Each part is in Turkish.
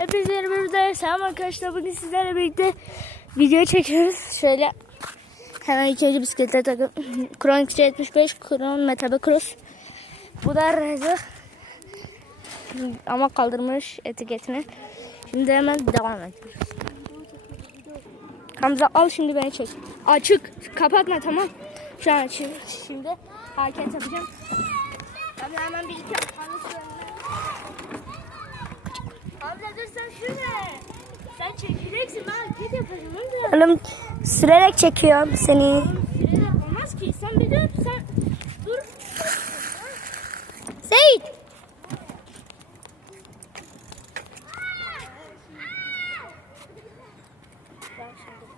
Hepinize videoya selam arkadaşlar. Bugün sizlerle birlikte video çekiyoruz. Şöyle hemen ilk önce bisiklete takıp Kron 275 Kron Metabe Cross. Bu da Reza. Ama kaldırmış etiketini. Şimdi hemen devam ediyoruz. Hamza al şimdi beni çek. Açık. Kapatma tamam. Şu an açık. Şimdi hareket yapacağım. Tabii hemen bir iki yapmanı Hamza dur sen şuraya. Sen çekileceksin ben hareket yapacağım. Hamza. Oğlum sürerek çekiyorum seni. Sürerek olmaz ki. Sen bir dur. Sen dur. Seyit. Bak şimdi.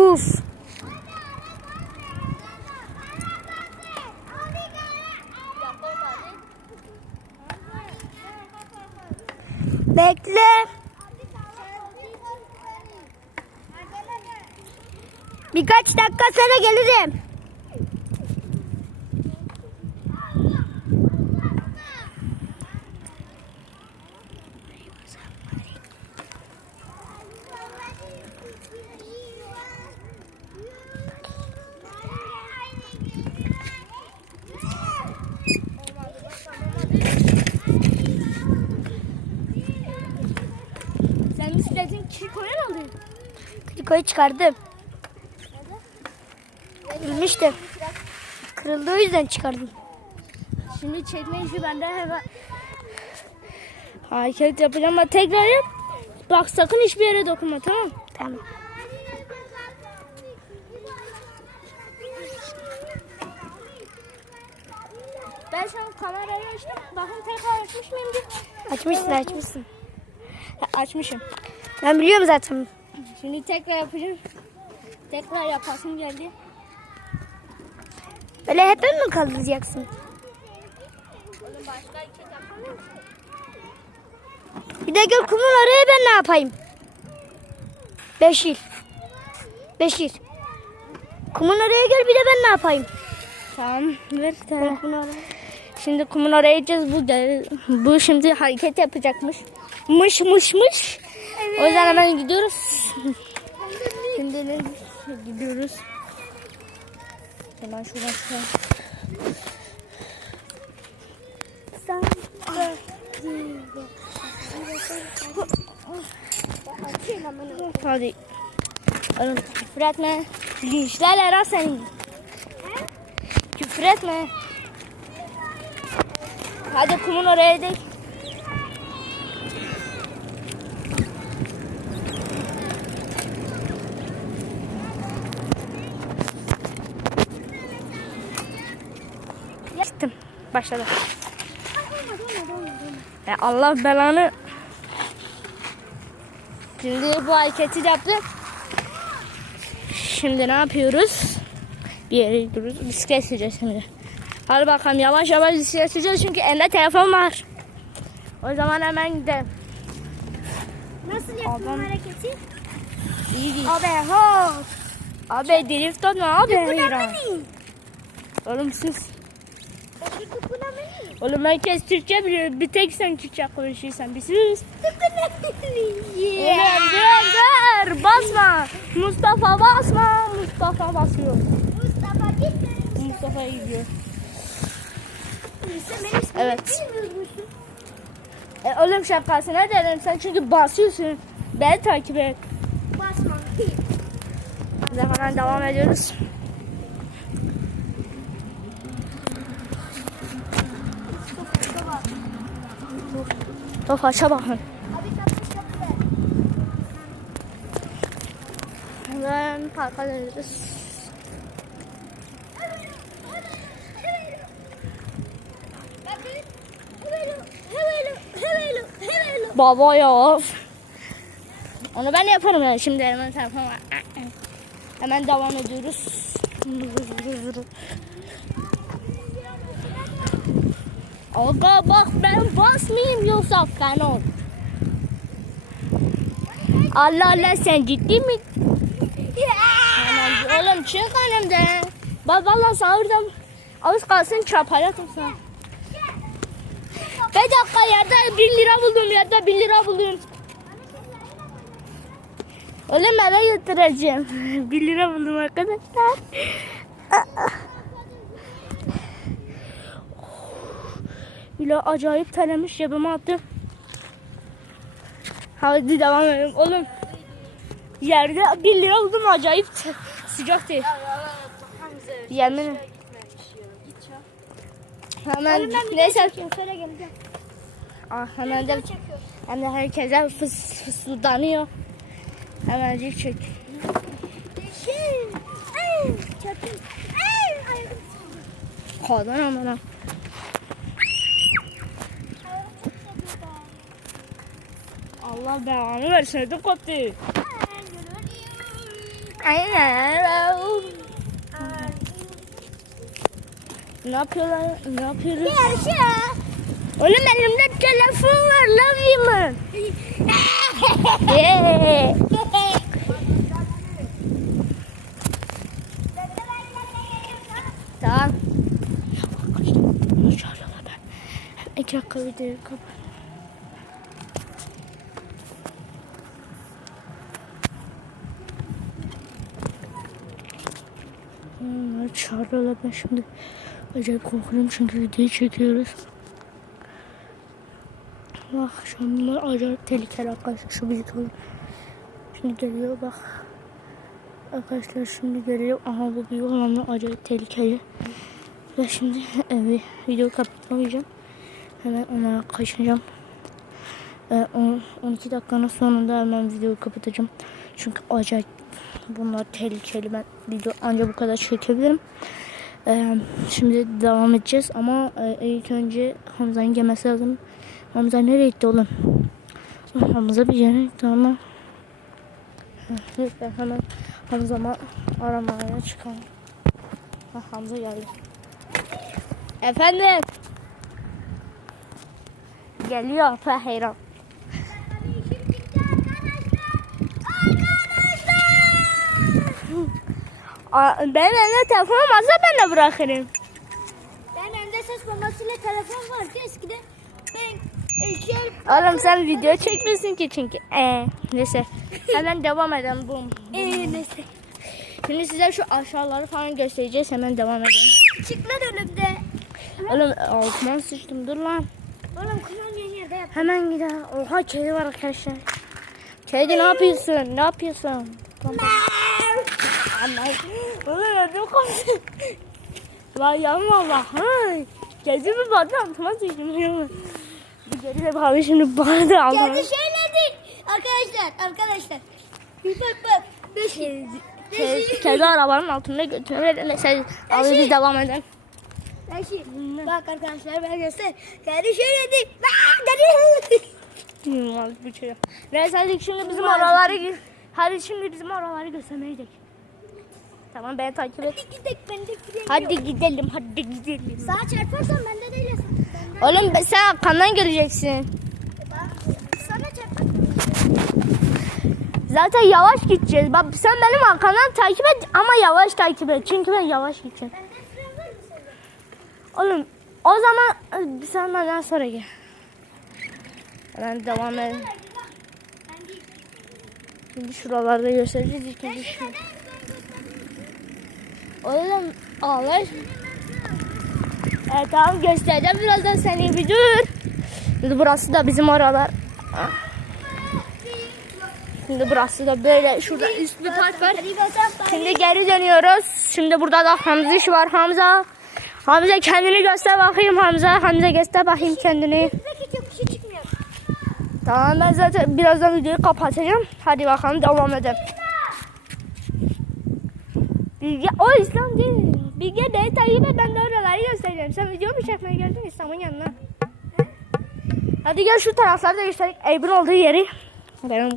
Uf. Bekle. Birkaç dakika sonra gelirim. Sen bisikletin kirkoya mı aldın? Krikoyu çıkardım. Bilmiştim. Kırıldı o yüzden çıkardım. Şimdi çekme işi bende hemen. Hareket yapacağım ama tekrar yap. Bak sakın hiçbir yere dokunma tamam mı? Tamam. Ben şu an kamerayı açtım. Bakın tekrar açmış mıyım diye. Açmışsın açmışsın. Ha, açmışım. Ben biliyorum zaten. Şimdi tekrar yapacağım. Tekrar yapasım geldi. Böyle hep mi kaldıracaksın? Bir de gel kumun oraya ben ne yapayım? Beşir. Beşir. Kumun oraya gel bir de ben ne yapayım? Tamam ver tamam. Kumun oraya. Şimdi kumun oraya gideceğiz. Bu, da, bu şimdi hareket yapacakmış. Mış mış mış. O yüzden hemen gidiyoruz. Şimdi gidiyoruz. Hemen şuradan şuradan. Hadi. Oğlum küfür etme. Linçlerler ha seni. Küfür etme. Hadi kumun oraya gidelim. Başladı. Ya Allah belanı. Şimdi bu hareketi yaptık. Şimdi ne yapıyoruz? Bir yere gidiyoruz. Bisiklet süreceğiz şimdi. Hadi bakalım yavaş yavaş bisiklet süreceğiz çünkü elinde telefon var. O zaman hemen gidelim. Nasıl Adam- hareketi? İyi değil. Abi hop. Abi drift atma abi. hayran. Oğlum sus. Oğlum herkes Türkçe biliyor. Bir tek sen Türkçe konuşuyorsan bir sus. Oğlum dur dur basma. Mustafa basma. Mustafa basıyor. Mustafa gitti. Mustafa gidiyor. Sen benim Evet. E, oğlum şapkasına dedim sen çünkü basıyorsun. Beni takip et. basma. Biz de hemen devam ediyoruz. Tofaşa bakın. Hemen parka dönüyoruz. Baba ya. Onu ben yaparım yani. Şimdi hemen telefon. Hemen devam ediyoruz. Aga bak ben basmayayım yoksa ben ol. Allah Allah sen ciddi mi? Tamam oğlum çık önümden. Bak sana oradan az kalsın çarpacak insan. Bir dakika yerde 1 lira buldum yerde 1 lira buldum. Oğlum eve götüreceğim. 1 lira buldum arkadaşlar. Bile acayip terlemiş cebime attım. Hadi devam edelim. Oğlum yerde 1 lira buldum acayip sıcak değil. Yemin Hemen neyse ah, hemen de hem de herkese fıs fısıldanıyor. Hemencik çek. Yeşil. Ay, çatın. Ay, ayağım Kadın amına. Allah belanı versin ödüm koptu. Aynen. Ne yapıyorlar? Ne yapıyoruz? Yaşa. Oğlum elimde telefon var lan. Yeah. Tamam. Çağırıyorlar ben. İki dakika videoyu kapat. Çağırıyorlar ben şimdi. Acayip korkuyorum çünkü videoyu çekiyoruz. Bak şu an bunlar acayip tehlikeli arkadaşlar. Şu tur. Şimdi geliyor bak. Arkadaşlar şimdi geliyor. Aha bu büyük olanlar acayip tehlikeli. Ve şimdi evi video kapatmayacağım. Hemen onlara kaçacağım. Ee, on- 12 dakikanın sonunda hemen videoyu kapatacağım. Çünkü acayip bunlar tehlikeli. Ben video ancak bu kadar çekebilirim. Ee, şimdi devam edeceğiz ama e, ilk önce Hamza'nın gelmesi lazım. Hamza nereye gitti oğlum? Hamza bir yere gitti ama. Ben hemen Hamza'ma aramaya çıkalım. Ha, Hamza geldi. Efendim. Geliyor Fahira. Aa, Ben elimde telefonum varsa ben de bırakırım. Ben bende ses bombasıyla telefon vardı eskiden. Ben iki el Oğlum sen video çekmiyorsun ki çünkü. Ee, neyse. Hemen devam edelim. Bum. Ee, neyse. Şimdi size şu aşağıları falan göstereceğiz. Hemen devam edelim. Çık lan önümde. Oğlum altıma sıçtım. Dur lan. Oğlum kullanmayan yerde yap. Hemen gidelim. Oha kedi var arkadaşlar. Kedi ne yapıyorsun? Ne yapıyorsun? Tamam. Anne. Oğlum ödüm koptu. Lan yanma. Hay. Kedi mi vardı? Altıma. Bir geri de bakalım şimdi da altıma. Kendi şöyle değil. Arkadaşlar, arkadaşlar. Bir bak bak. Beş. Kedi, kedi arabanın altında götürüyor. Abi biz devam edelim. Beşi. Bak arkadaşlar ben göster. Kendi şöyle değil. Bak dedi. İnanılmaz bir şey. Neyse şimdi bizim oraları Hadi şimdi bizim oraları göstermeye gidelim. Tamam beni takip et. Hadi gidelim ben de gidelim. Hadi gidelim hadi gidelim. Sağa çarparsan bende değil. Bende. Oğlum ben- sen arkamdan geleceksin. Sana çarpar. Zaten yavaş gideceğiz. Bak sen benim arkamdan takip et ama yavaş takip et. Çünkü ben yavaş gideceğim. Bende fren var mı sende? Oğlum o zaman e, sen benden sonra gel. Ben devam. Ben değil. Şimdi şuralarda göstereceğiz. İlk önce şu. Oğlum ağlar. Evet tamam göstereceğim birazdan seni bir dur. Şimdi burası da bizim oralar. Şimdi burası da böyle şurada üst bir park var. Şimdi geri dönüyoruz. Şimdi burada da Hamza iş var. Hamza. Hamza kendini göster bakayım Hamza. Hamza göster bakayım kendini. Tamam ben zaten birazdan videoyu kapatacağım. Hadi bakalım devam edelim. Bilge, o İslam değil. Bilge beni takip et ben de oraları göstereceğim. Sen video mu çekmeye geldin İslam'ın yanına? Hadi gel şu taraflarda göstereyim. Eyüp'ün olduğu yeri. Benim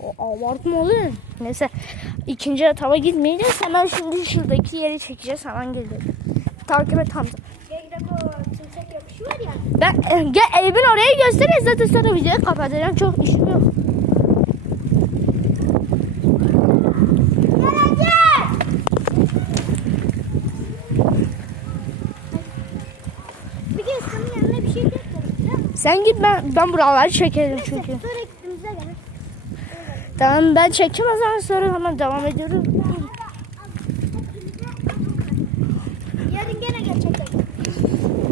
o abartma oluyor. Neyse ikinci etaba gitmeyeceğiz. Hemen şimdi şuradaki yeri çekeceğiz. Hemen gelelim. Takip et Hamza. Ben e, gel Eyüp'ün orayı göstereyim zaten sonra videoyu kapatacağım. Çok işim yok. Sen git ben ben buraları çekerim çünkü. Sonra gittiğimizde gelir. Tamam ben çekeceğim o zaman sonra hemen devam ediyorum. Yarın gene geçecek.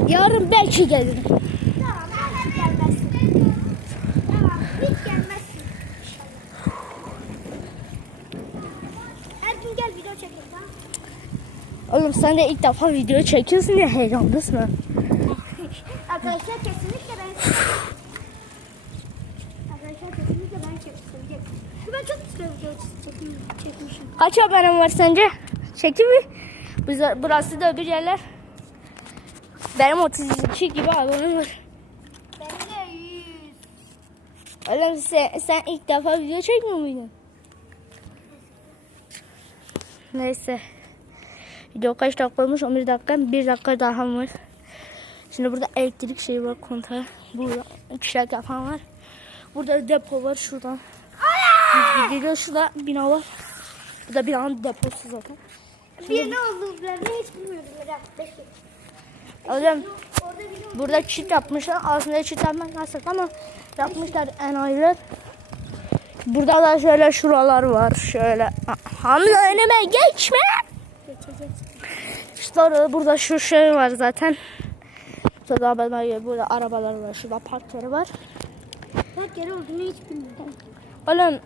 Yarın belki gelirim. Tamam belki gelmezsin. Tamam hiç gelmezsin. İnşallah. Her gün gel video çekelim tamam Oğlum sen de ilk defa video çekiyorsun ya heyecanlısın. Arkadaşlar kesinlikle. Kaç abonem var sence? Çekeyim mi? Burası da öbür yerler. Benim 32 gibi abonem var. Benim de 100. Oğlum sen, sen ilk defa video çekmiyor muydun? Neyse. Video kaç dakika olmuş? 11 dakika. 1 dakika daha var. Şimdi burada elektrik şeyi var kontağı. Burada kişiler yapan var. Burada depo var şuradan. Gidiyor şurada bina var. Bu da binanın deposu zaten. Bir ne olduklarını hiç Orada bir burada çit yapmışlar. Aslında çit yapmak yasak ama yapmışlar enayiler. Burada da şöyle şuralar var. Şöyle. Hamza önüme geçme. geçecek. İşte orada, burada şu şey var zaten. Burada, burada, burada arabalar var. Şurada park yeri var. Kaç kere olduğunu hiç bilmiyorum. Oğlum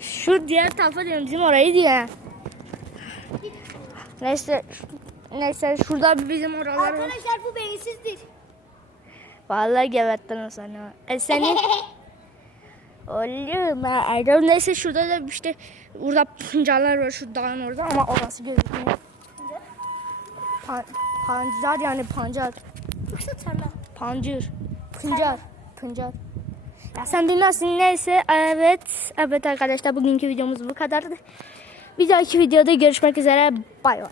şu diğer tarafa bizim orayı diye. Neyse neyse şurada bizim oralar var. Arkadaşlar bu beyinsizdir. Vallahi geberttim sana. E seni Oğlum Erdem neyse şurada da işte burada pancarlar var şu dağın orada ama orası gözükmüyor. Pan, pancar yani pancar. Yoksa tarla. Pancır. Pıncar. Pıncar. Ya sen dinlersin neyse. Evet. Evet arkadaşlar bugünkü videomuz bu kadardı. Bir dahaki videoda görüşmek üzere. Bay bay.